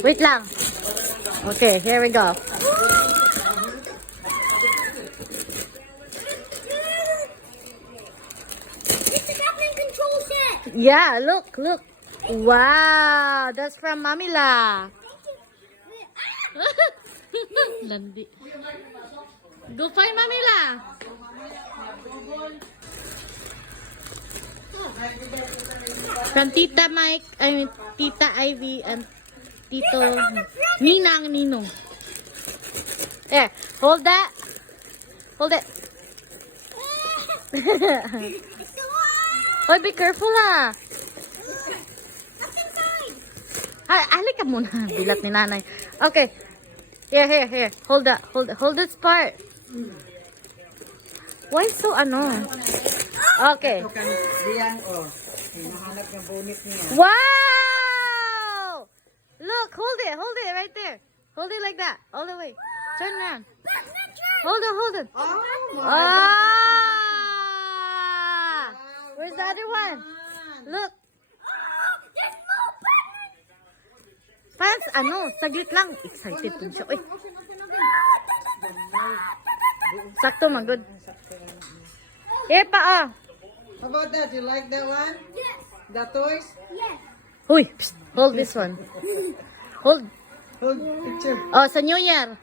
Wait lang. Okay, here we go. It's the Captain Control set. Yeah, look. Wow, that's from Mamila. Landi. Go find Mamila. From Tita Mike, I mean Tita Ivy and Tito Ninang Ninong. There, hold that. Hold it. Hoy, be careful ah. Halika muna. Bilat ni nanay. Okay. Here. Hold that. Hold this part. Why so ano? Okay. Wow! Look, hold it right there. Hold it like that. All the way. Turn around. Hold it. Ah! Where's the other one? Look. Fans, saglit lang. Excited din siya. Uy. Sakto, magod. Here pa, How about that? You like that one? Yes. The toys? Yes. Uy, psst, hold this one. Hold. Hold picture. Oh, sa New Year.